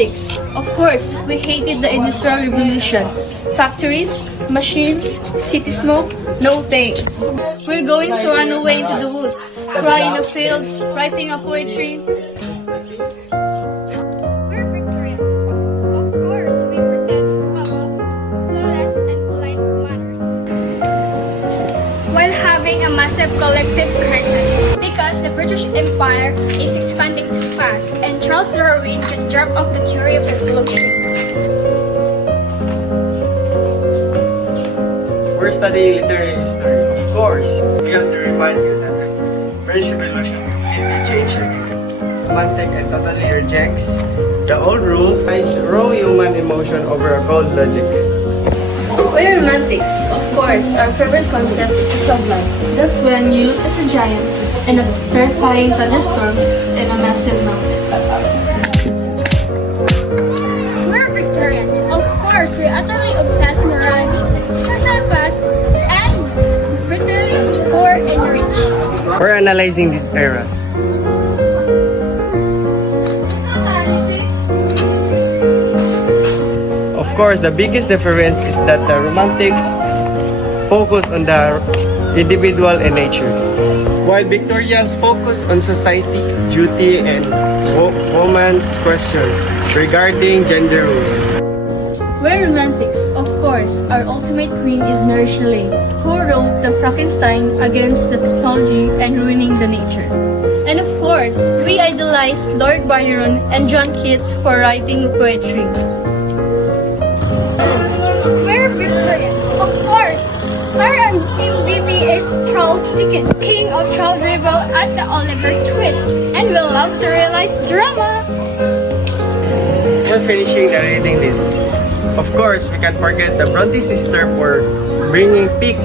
romantics. Of course, we hated the Industrial Revolution. Factories, machines, city smoke, no thanks. We're going to run away into the woods, cry in a field, writing a poetry. We're Victorians. Of course, we pretend to have a flawless and polite manners. While having a massive collective crisis. Because the British Empire is expanding too fast and Charles Darwin just dropped off the theory of evolution. We're studying literary history. Of course, we have to remind you that the French Revolution completely changed the game. Romantic and totally rejects the old rules, finds raw human emotion over a cold logic. We're romantics. Of course, our favorite concept is the sublime. That's when you look at a giant and a terrifying thunderstorms and a massive mountain. We're Victorians. Of course, we're utterly obsessed morality, past, and brutally poor and rich. We're analyzing these eras. Of course, the biggest difference is that the Romantics focus on the individual and nature, while Victorians focus on society, duty, and woman's questions regarding gender roles. We're romantics. Of course, our ultimate queen is Mary Shelley, who wrote the Frankenstein against the technology and ruining the nature. And of course, we idolize Lord Byron and John Keats for writing poetry. We're Victorians. Of course, our MVP is Charles Dickens, king of child rebel at the Oliver Twist, and we love serialized drama. We're finishing the reading list. Of course, we can't forget the Bronte sister for bringing peak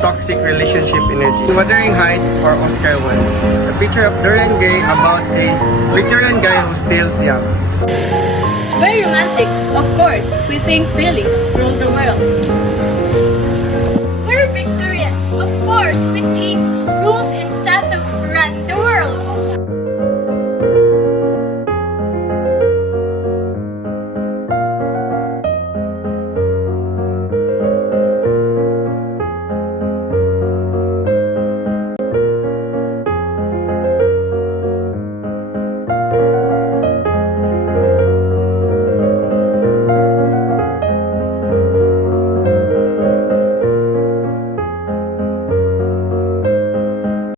toxic relationship energy. Wuthering Heights or Oscar Wilde. The picture of Dorian Gray about a Victorian guy who steals young. We're romantics. Of course, we think feelings rule the world. We're Victorians. Of course, we think